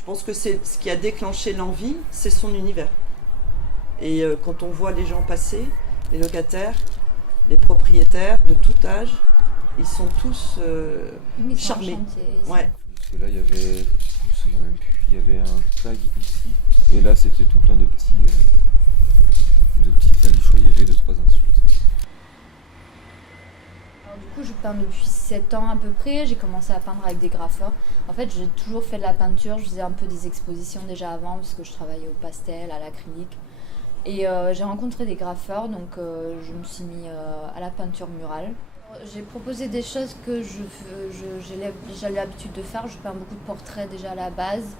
Je pense que c'est ce qui a déclenché l'envie, c'est son univers. Et quand on voit les gens passer, les locataires, les propriétaires de tout âge, ils sont tous Ils sont charmés. enchantés. Ouais. Parce que là, il y avait, je me souviens même plus, il y avait un tag ici, et là, c'était tout plein de petits tags. Je crois qu'il y avait 2-3 insultes. Alors, du coup, je peins depuis 7 ans à peu près. J'ai commencé à peindre avec des graffeurs. En fait, j'ai toujours fait de la peinture. Je faisais un peu des expositions déjà avant parce que je travaillais au pastel, à l'acrylique. Et j'ai rencontré des graffeurs, donc je me suis mis à la peinture murale. J'ai proposé des choses que j'ai l'habitude de faire. Je peins beaucoup de portraits déjà à la base.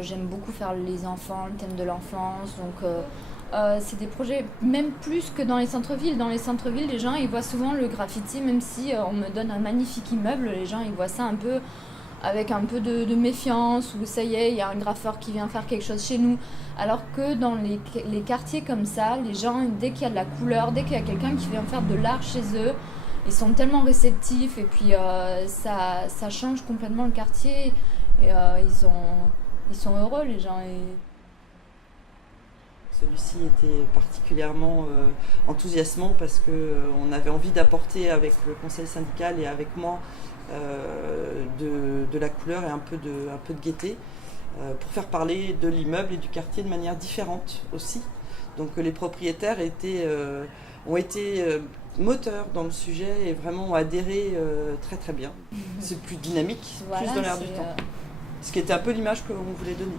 J'aime beaucoup faire les enfants, le thème de l'enfance. Donc c'est des projets, même plus que dans les centres-villes. Dans les centres-villes, les gens ils voient souvent le graffiti, même si on me donne un magnifique immeuble, les gens ils voient ça un peu avec un peu de méfiance, ou ça y est, il y a un graffeur qui vient faire quelque chose chez nous. Alors que dans les quartiers comme ça, les gens, dès qu'il y a de la couleur, dès qu'il y a quelqu'un qui vient faire de l'art chez eux, ils sont tellement réceptifs et puis ça change complètement le quartier. Et ils sont heureux, les gens. Celui-ci était particulièrement enthousiasmant parce qu'on avait envie d'apporter avec le conseil syndical et avec moi de la couleur et un peu de gaieté pour faire parler de l'immeuble et du quartier de manière différente aussi. Donc les propriétaires ont été moteurs dans le sujet et vraiment ont adhéré très très bien. C'est plus dynamique, Voilà, plus dans l'air du temps. Ce qui était un peu l'image qu'on voulait donner.